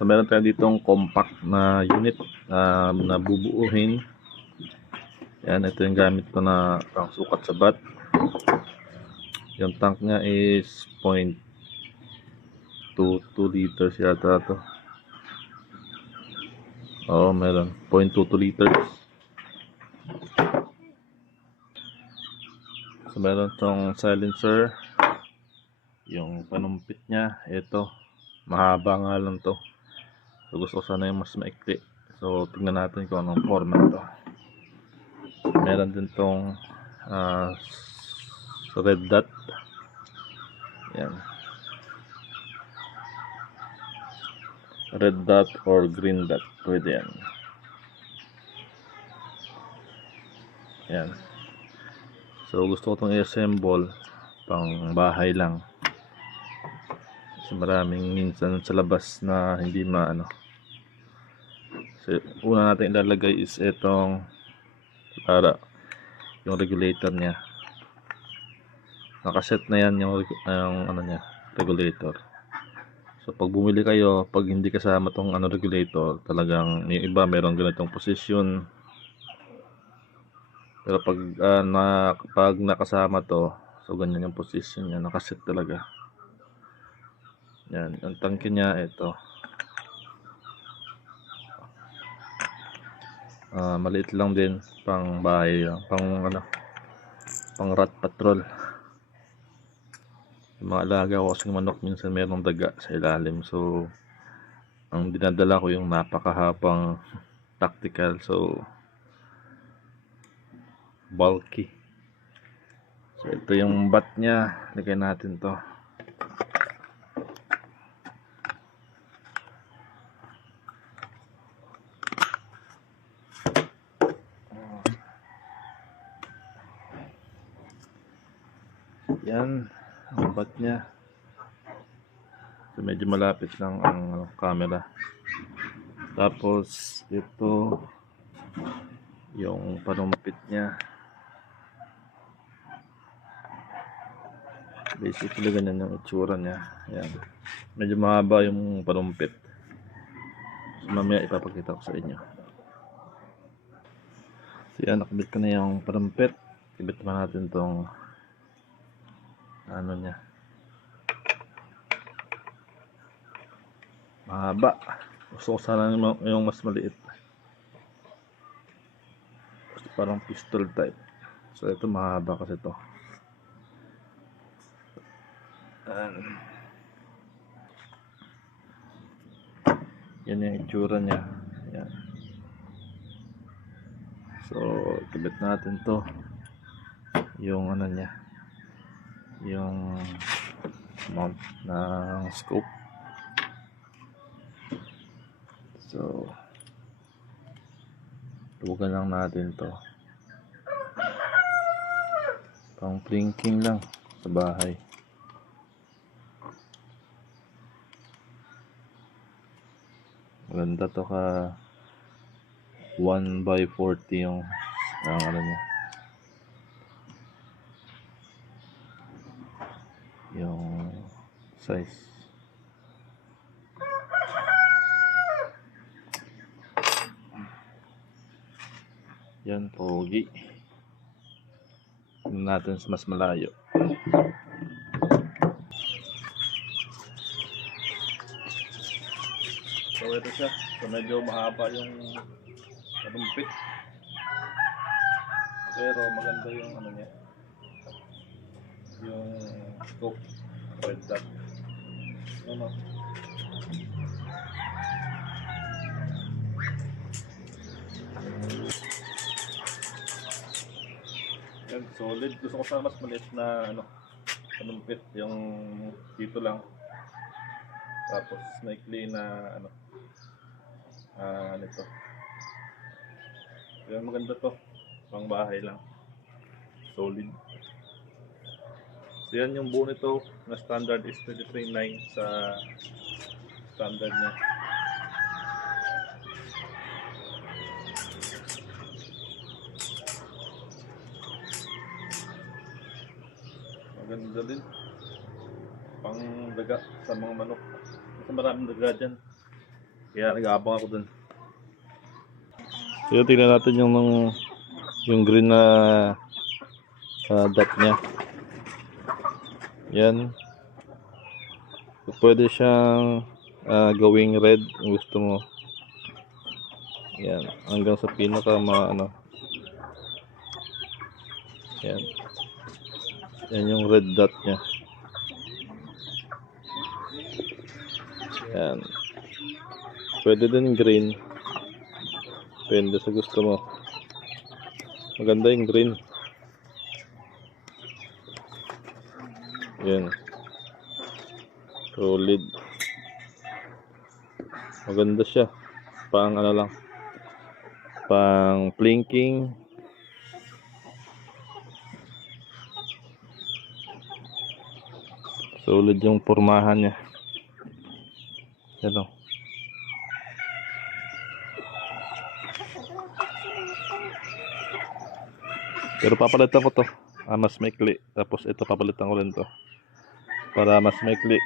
So meron tayo ditong compact na unit na bubuuhin. Yan, ito yung gamit ko na pangsukat sa bat. Yung tank niya is 0.22 liters yata to. Oo, meron 0.22 liters. So meron tong silencer. Yung panumpit niya, ito mahaba nga lang to. So gusto ko sana yung mas maikli. So tingnan natin kung anong format to. Meron din tong red dot. Yan. Red dot or green dot. Pwede yan. Yan. So gusto ko itong i-assemble pang bahay lang. Kasi maraming minsan sa labas na hindi maano. So una natin ilalagay is itong para yung regulator niya. Nakaset na yan yung ano niya, regulator. So pag bumili kayo, pag hindi kasama tong regulator, talagang yung iba meron ganitong position. Pero pag nakasama to, so ganyan yung position niya, nakaset talaga. Yan, ang tangke niya ito. Maliit lang din, pang bahay, pang rat patrol. Yung mga alaga ko kasing manok minsan mayroong daga sa ilalim, so ang dinadala ko yung napakahabang tactical, so bulky. So ito yung bat nya, lagay natin to. Yan ang bat nya. So medyo malapit lang ang camera. Tapos ito yung panumpit nya. Basically ganyan yung itsura nya. Yan. Medyo mahaba yung panumpit. So mamaya ipapakita ko sa inyo. So yan, nakabit ko na yung panumpit. Ibit naman natin tong ano nya. Mahaba. Gusto ko sana yung mas maliit. Parang pistol type. So ito mahaba kasi ito. Yan yung itsura nya. Yan. So ibit natin to. Yung ano nya. Yung mount ng scope. So tubugan lang natin to. Pang plinking lang sa bahay. Maganda to, ka 1/40 yung ano niya. Yung size. Yan, pogi. Tingnan natin sa mas malayo. So ito siya. So medyo mahaba yung panumpit. Pero maganda yung ano niya. Yung scope. Red dot. Ano? Yan, solid. Gusto ko sana mas maliit na panumpit. Yung dito lang. Tapos maikli na nito. Yan, maganda to. Pang bahay lang. Solid. So yan yung buo nito na standard is 23.9 sa standard niya. Maganda din. Pang daga sa mga manok. Kasi maraming daga dyan. Kaya nag-aabang ako dun. So, tingnan natin yung green na dot niya. Yan. So, pwede siyang gawing red kung gusto mo. Yan. Hanggang sa pinaka ano. Yan. Yan yung red dot niya. Yan. Pwede din green. Depende sa gusto mo. Maganda yung green. Yan. Solid. Maganda siya. Pang ano lang. Pang blinking. Solid yung pormahan niya. Yan o. Pero papalitan ko to. Mas maikli. Tapos ito papalitan ko rin to. Para mas maikli.